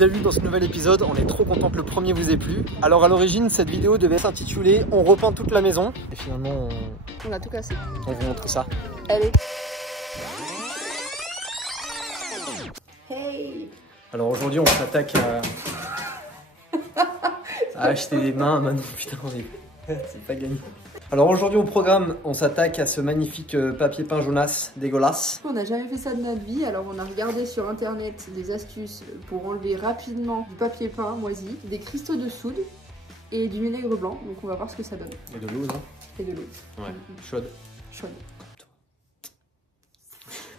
bien vu dans ce nouvel épisode, on est trop content que le premier vous ait plu. Alors à l'origine, cette vidéo devait s'intituler « On repeint toute la maison ». Et finalement, on a tout cassé. On vous montre ça. Allez. Hey. Alors aujourd'hui, on s'attaque à acheter des mains. Maintenant, putain, c'est pas gagné. Alors aujourd'hui au programme, on s'attaque à ce magnifique papier peint jaunasse dégueulasse. On n'a jamais fait ça de notre vie, alors on a regardé sur internet des astuces pour enlever rapidement du papier peint moisi, des cristaux de soude et du vinaigre blanc. Donc on va voir ce que ça donne. Et de l'eau, non? Et de l'eau. Ouais, chaude. Chaude.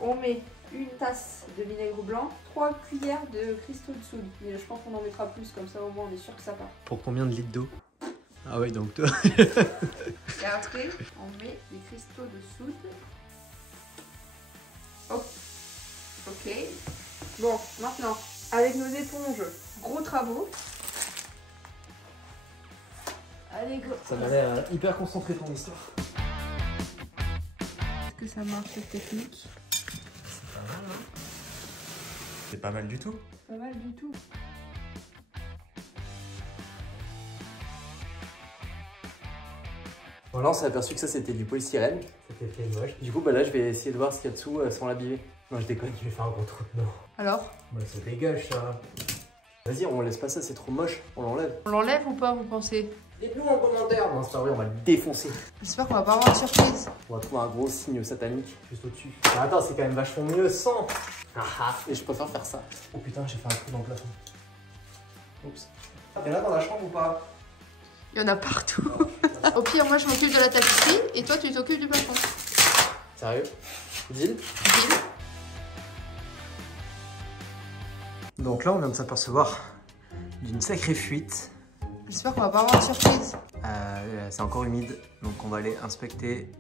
On met une tasse de vinaigre blanc, 3 cuillères de cristaux de soude. Mais je pense qu'on en mettra plus, comme ça au moins on est sûr que ça part. Pour combien de litres d'eau? Ah ouais, donc toi. Et après, on met les cristaux de soude. Oh. Ok. Bon, maintenant, avec nos éponges, gros travaux. Allez, go. Ça m'a l'air hyper concentré ton histoire. Est-ce que ça marche cette technique? C'est pas mal, hein? C'est pas mal du tout. Pas mal du tout. Voilà, on s'est aperçu que ça c'était du polystyrène. C'était fait moche. Du coup, bah là, je vais essayer de voir ce qu'il y a dessous sans l'abîmer. Non, je déconne, je vais faire un gros trou dedans. Alors? Bah, ça dégage ça. Vas-y, on laisse pas ça, c'est trop moche. On l'enlève. On l'enlève ou pas, vous pensez? Dites-nous en commentaire. Non, c'est pas vrai, on va le défoncer. J'espère qu'on va pas avoir de surprise. On va trouver un gros signe satanique juste au-dessus. Mais attends, c'est quand même vachement mieux sans. Et je préfère faire ça. Oh putain, j'ai fait un trou dans le plafond. Oups. T'es là dans la chambre ou pas? Il y en a partout. Au pire, moi je m'occupe de la tapisserie et toi tu t'occupes du plafond. Sérieux? Deal? Deal. Donc là, on vient de s'apercevoir d'une sacrée fuite. J'espère qu'on va pas avoir de surprise. C'est encore humide, donc on va aller inspecter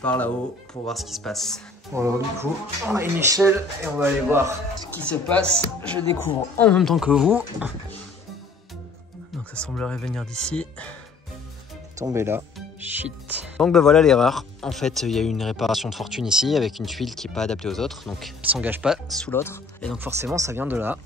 par là-haut pour voir ce qui se passe. Bon alors du coup, on a une échelle et on va aller voir ce qui se passe. Je découvre en même temps que vous. Donc ça semblerait venir d'ici. Tomber là. Shit. Donc bah voilà l'erreur. En fait, il y a eu une réparation de fortune ici avec une tuile qui n'est pas adaptée aux autres. Donc elle s'engage pas sous l'autre. Et donc forcément ça vient de là.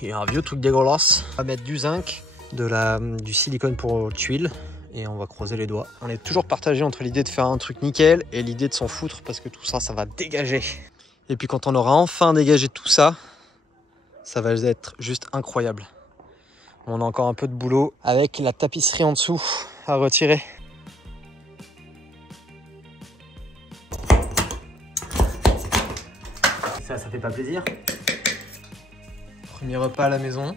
Il y a un vieux truc dégueulasse. On va mettre du zinc, du silicone pour tuile. Et on va croiser les doigts. On est toujours partagé entre l'idée de faire un truc nickel et l'idée de s'en foutre parce que tout ça, ça va dégager. Et puis quand on aura enfin dégagé tout ça, ça va être juste incroyable. On a encore un peu de boulot avec la tapisserie en dessous à retirer. Ça fait pas plaisir. Premier repas à la maison.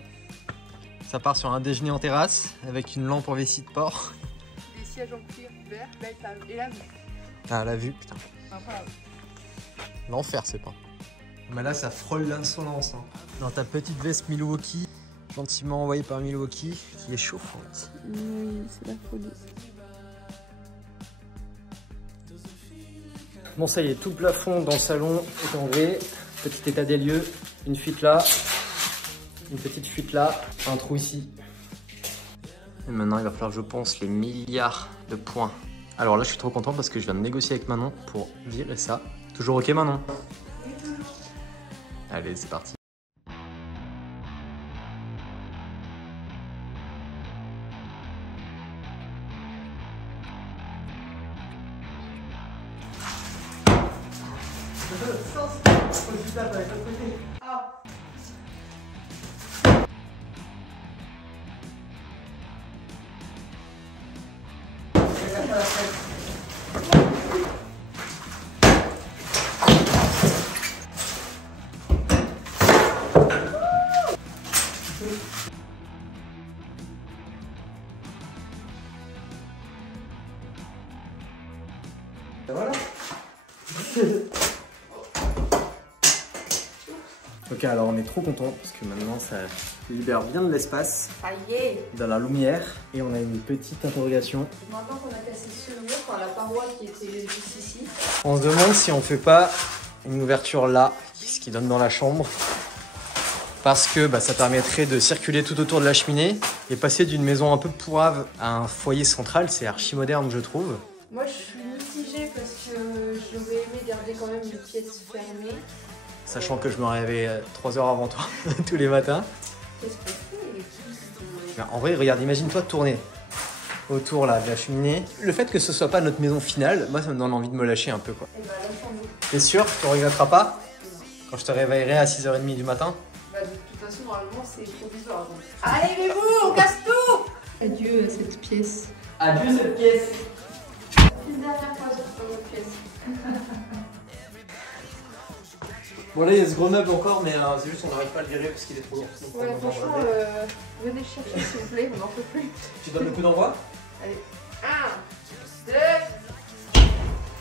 Ça part sur un déjeuner en terrasse avec une lampe en vessie de porc. Des sièges en cuir vert, et la vue. Ah, la vue, putain. Enfin, L'enfer, c'est pas. Mais là, ça frôle l'insolence. Hein. Dans ta petite veste Milwaukee, gentiment envoyée par Milwaukee, qui est chauffante. oui, c'est la folie. Bon, ça y est, tout le plafond dans le salon est en grès. Petit état des lieux, une fuite là, une petite fuite là, un trou ici. Et maintenant, il va falloir que je ponce les milliards de points. Alors là, je suis trop content parce que je viens de négocier avec Manon pour virer ça. Toujours ok, Manon? Allez, c'est parti. Voilà. Ok, alors on est trop content parce que maintenant ça libère bien de l'espace, de la lumière, et on a une petite interrogation. Maintenant qu'on a cassé ce mur, enfin la paroi qui était juste ici. On se demande si on fait pas une ouverture là, ce qui donne dans la chambre, parce que ça permettrait de circuler tout autour de la cheminée et passer d'une maison un peu pourrave à un foyer central. C'est archi moderne, je trouve. Moi je suis mitigée parce que j'aurais aimé garder quand même une pièce fermée. Sachant que je me réveille 3 heures avant toi tous les matins. Qu'est-ce qu'on fait? En vrai, regarde, imagine-toi tourner autour là, de la cheminée. Le fait que ce soit pas notre maison finale, moi ça me donne envie de me lâcher un peu quoi. Eh bah, lâchons-nous. T'es sûr? Tu regretteras pas? Quand je te réveillerai à 6h30 du matin? Bah, de toute façon, normalement, c'est provisoire. Donc. Allez, mais vous, on casse tout! Adieu à cette pièce. Adieu cette pièce! Une dernière fois, dans votre pièce. Bon là il y a ce gros meuble encore mais c'est juste qu'on n'arrive pas à le virer parce qu'il est trop lourd. Ouais, franchement, venez le chercher s'il vous plaît, on n'en peut plus. Tu donnes le coup d'envoi? Allez, 1, 2.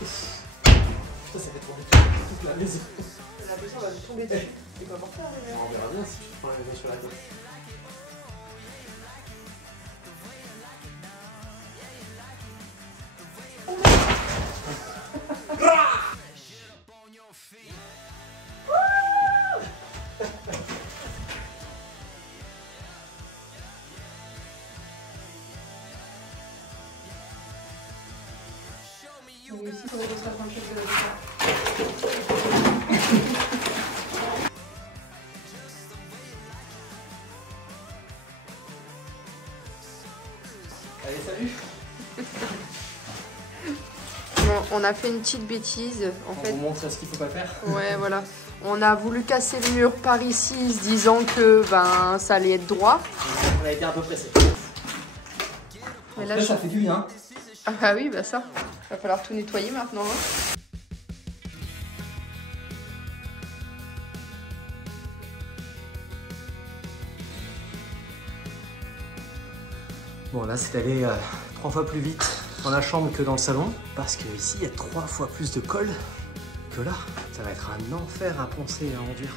Putain ça fait trop vite toute la maison. J'ai l'impression qu'on va nous tomber dessus. C'est pas mortel, hein. On verra bien si tu te prends la maison sur la tête. On réussit pour réussir à prendre le chef de la maison. Allez salut! Bon, on a fait une petite bêtise. En fait, On vous montre ce qu'il faut pas faire. ouais, voilà. On a voulu casser le mur par ici, se disant que ben ça allait être droit. On a été un peu pressé. Mais là, Après, ça fait du bien. Ah bah oui, bah ça. Va falloir tout nettoyer maintenant. Hein. Bon là c'est allé 3 fois plus vite dans la chambre que dans le salon. Parce que ici il y a 3 fois plus de colle que là. Ça va être un enfer à poncer et à enduire.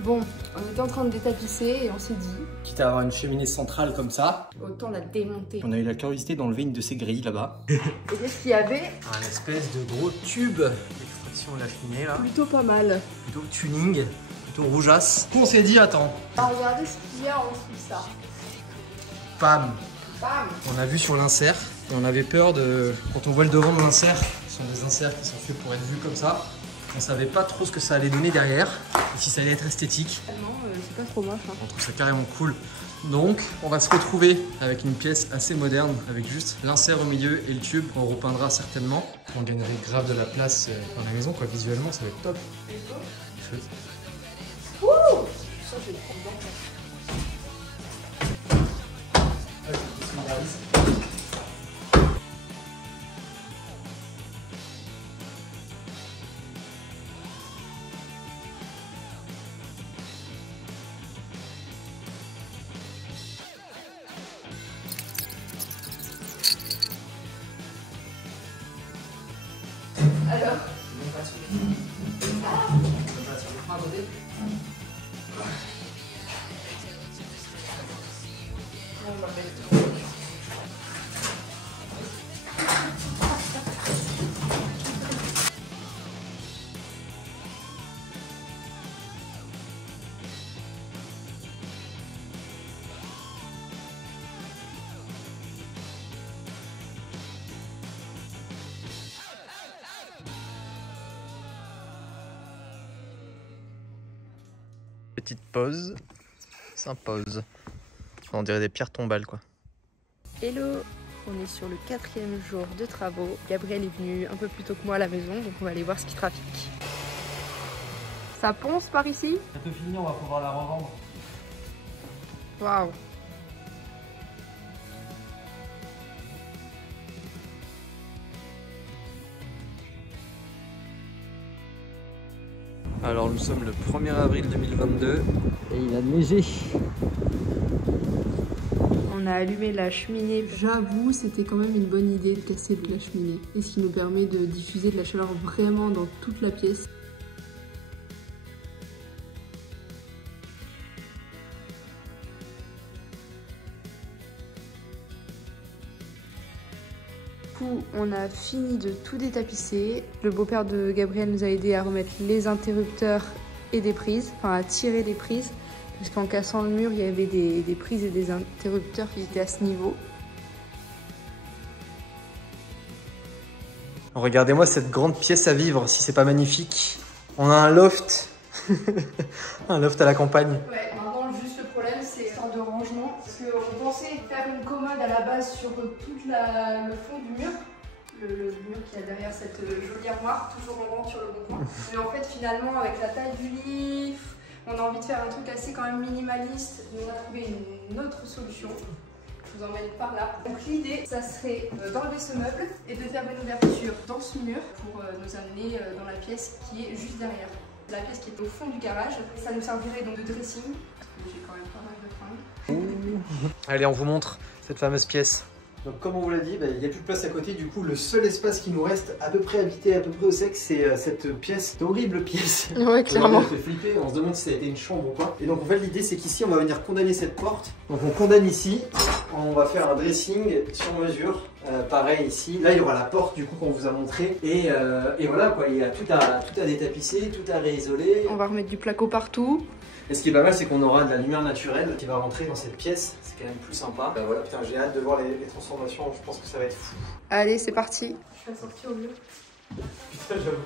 Bon, on était en train de détapisser et on s'est dit, Quitte à avoir une cheminée centrale comme ça. autant la démonter. On a eu la curiosité d'enlever une de ces grilles là-bas. Et qu'est-ce qu'il y avait? Un espèce de gros tube d'extraction de la cheminée là. Plutôt pas mal. Plutôt tuning, plutôt rougeasse. On s'est dit attends, Regardez ce qu'il y a en dessous de ça. pam. Bam! On a vu sur l'insert et on avait peur de... Quand on voit le devant de l'insert, ce sont des inserts qui sont faits pour être vus comme ça. On savait pas trop ce que ça allait donner derrière et si ça allait être esthétique. Non, c'est pas trop moche. Hein. On trouve ça carrément cool. Donc on va se retrouver avec une pièce assez moderne avec juste l'insert au milieu et le tube. On repeindra certainement. On gagnerait grave de la place dans la maison quoi. Visuellement ça va être top. Chouette. Ouh! Ça, j'ai trop bien. Alors? Petite pause, s'impose. On dirait des pierres tombales quoi. Hello! On est sur le 4e jour de travaux. Gabriel est venu un peu plus tôt que moi à la maison, donc on va aller voir ce qui trafique. Ça ponce par ici? Un peu fini, on va pouvoir la revendre. Waouh! Alors nous sommes le 1er avril 2022 et il a neigé. On a allumé la cheminée. J'avoue, c'était quand même une bonne idée de casser la cheminée. Et ce qui nous permet de diffuser de la chaleur vraiment dans toute la pièce. On a fini de tout détapisser. Le beau-père de Gabriel nous a aidé à remettre les interrupteurs et des prises, enfin à tirer les prises, parce qu'en cassant le mur, il y avait des prises et des interrupteurs qui étaient à ce niveau. Regardez-moi cette grande pièce à vivre, si c'est pas magnifique. On a un loft. Un loft à la campagne. Ouais, maintenant juste le problème c'est le temps de rangement. Parce qu'on pensait faire une commode à la base sur tout le fond du mur. Le mur qui a derrière cette jolie armoire, toujours en rang sur le bon coin. Mais en fait finalement avec la taille du lit, on a envie de faire un truc assez quand même minimaliste. On a trouvé une autre solution. Je vous emmène par là. Donc l'idée, ça serait d'enlever ce meuble et de faire une ouverture dans ce mur pour nous amener dans la pièce qui est juste derrière. La pièce qui est au fond du garage. Ça nous servirait donc de dressing. J'ai quand même pas mal de fringues. Allez, on vous montre cette fameuse pièce. Donc comme on vous l'a dit, il n'y a plus de place à côté, du coup le seul espace qui nous reste à peu près habité, à peu près au sec, c'est cette pièce, cette horrible pièce. Ouais, clairement. On fait flipper, on se demande si ça a été une chambre ou quoi. Et donc en fait l'idée c'est qu'ici on va venir condamner cette porte. Donc on condamne ici, on va faire un dressing sur mesure. Pareil ici, là il y aura la porte du coup qu'on vous a montré. Et voilà quoi, il y a tout à détapisser, tout à réisoler. On va remettre du placo partout. Et ce qui est pas mal, c'est qu'on aura de la lumière naturelle qui va rentrer dans cette pièce. C'est quand même plus sympa. Voilà, putain, j'ai hâte de voir les transformations. Je pense que ça va être fou. Allez, c'est parti. Je vais sortir au mieux. Putain, j'avoue.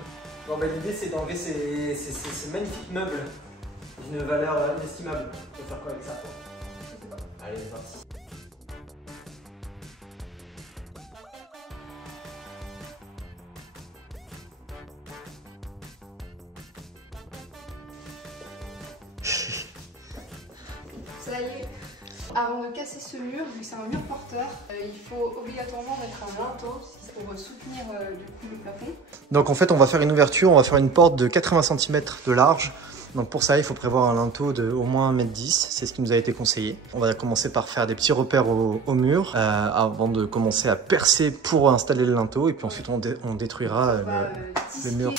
Bon, bah, l'idée, c'est d'enlever ces magnifiques meubles d'une valeur inestimable. On va faire quoi avec ça? Allez, c'est parti. Ça y est. Avant de casser ce mur, vu que c'est un mur porteur, il faut obligatoirement mettre un linteau pour soutenir du coup le plafond. Donc en fait, on va faire une ouverture, on va faire une porte de 80 cm de large. Donc pour ça, il faut prévoir un linteau de au moins 1,10 m, c'est ce qui nous a été conseillé. On va commencer par faire des petits repères au mur avant de commencer à percer pour installer le linteau. Et puis ensuite, on détruira le mur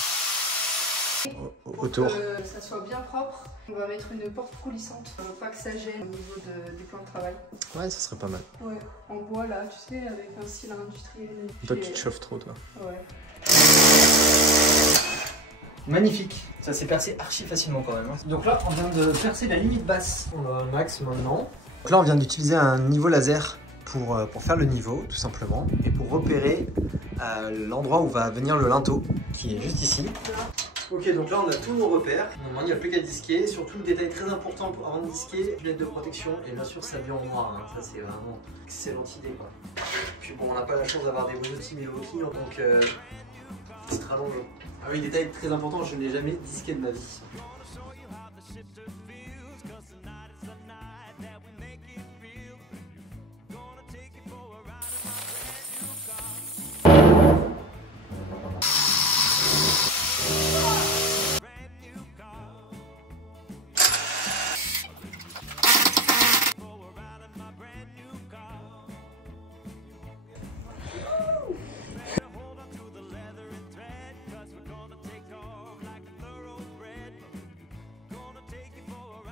autour. Pour que ça soit bien propre, on va mettre une porte coulissante, pas que ça gêne au niveau du plan de travail. Ouais, ça serait pas mal. Ouais, en bois là, tu sais, avec un cylindre industriel. Toi, tu te chauffes trop, toi. Ouais. Magnifique, ça s'est percé archi facilement quand même. Donc là, on vient de percer la limite basse. On a un max maintenant. Donc là, on vient d'utiliser un niveau laser pour faire le niveau, tout simplement, et pour repérer l'endroit où va venir le linteau, qui est juste ici. Ok, donc là on a tous nos repères. Maintenant il n'y a plus qu'à disquer. Surtout le détail très important avant de disquer, lunettes de protection et bien sûr s'habiller en noir. Hein. Ça c'est vraiment excellente idée quoi. Puis bon, on n'a pas la chance d'avoir des beaux outils Milwaukee donc c'est très dangereux. Ah oui, détail très important, je n'ai jamais disqué de ma vie.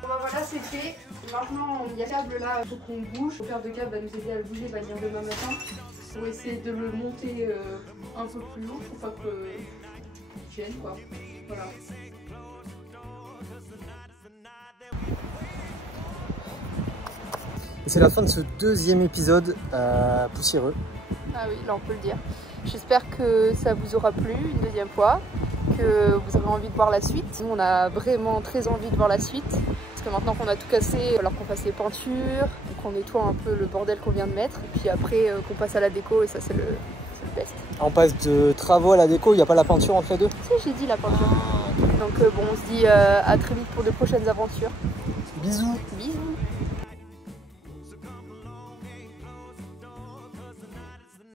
Voilà, c'est fait. Maintenant, il y a le câble là, il faut qu'on bouge. Le père de câble va nous aider à le bouger, va venir demain matin pour essayer de le monter un peu plus haut pour pas que gêne quoi. Voilà. C'est la fin de ce deuxième épisode poussiéreux. Ah oui, là on peut le dire. J'espère que ça vous aura plu une deuxième fois, que vous aurez envie de voir la suite. Nous on a vraiment très envie de voir la suite. Parce que maintenant qu'on a tout cassé, alors qu'on fasse les peintures, qu'on nettoie un peu le bordel qu'on vient de mettre, et puis après qu'on passe à la déco, et ça c'est le best. On passe de travaux à la déco, il n'y a pas la peinture entre les deux? Si, j'ai dit la peinture. Donc bon, on se dit à très vite pour de prochaines aventures. Bisous. Bisous.